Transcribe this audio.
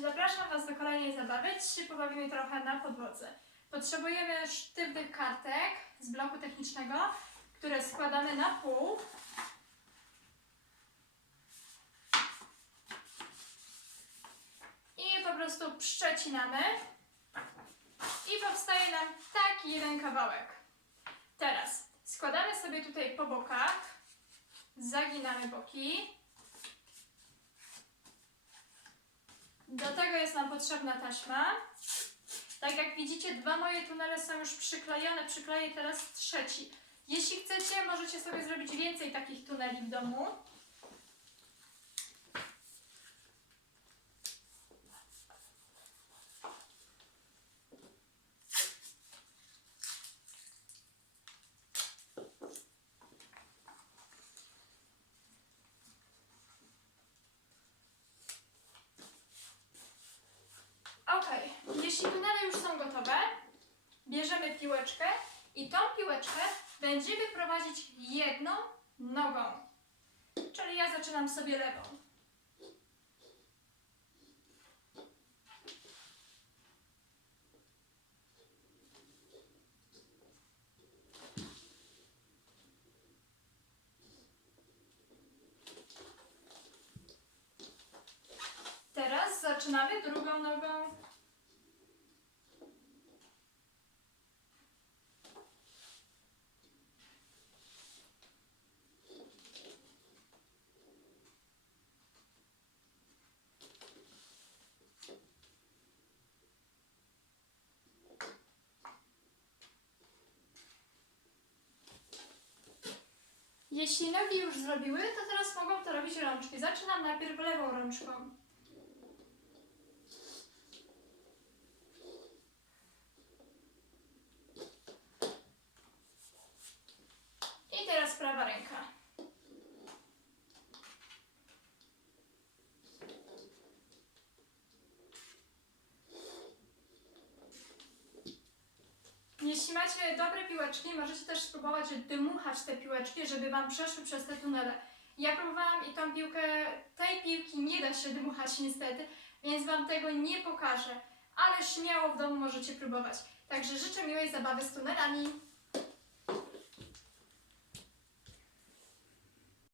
zapraszam Was do kolejnej zabawy. Dzisiaj pobawimy trochę na podłodze. Potrzebujemy sztywnych kartek z bloku technicznego, które składamy na pół. I po prostu przecinamy. I powstaje nam taki jeden kawałek. Teraz składamy sobie tutaj po bokach, zaginamy boki. Do tego jest nam potrzebna taśma. Tak jak widzicie, dwa moje tunele są już przyklejone, przykleję teraz trzeci. Jeśli chcecie, możecie sobie zrobić więcej takich tuneli w domu. Ok, jeśli tunele już są gotowe, bierzemy piłeczkę i tą piłeczkę będziemy prowadzić jedną nogą. Czyli ja zaczynam sobie lewą. Teraz zaczynamy drugą nogą. Jeśli nogi już zrobiły, to teraz mogą to robić rączki. Zaczynam najpierw lewą rączką. I teraz prawa ręka. Jeśli macie dobre piłeczki, możecie też spróbować dmuchać te piłeczki, żeby Wam przeszły przez te tunele. Ja próbowałam i tą piłkę, tej piłki nie da się dmuchać niestety, więc Wam tego nie pokażę, ale śmiało w domu możecie próbować. Także życzę miłej zabawy z tunelami.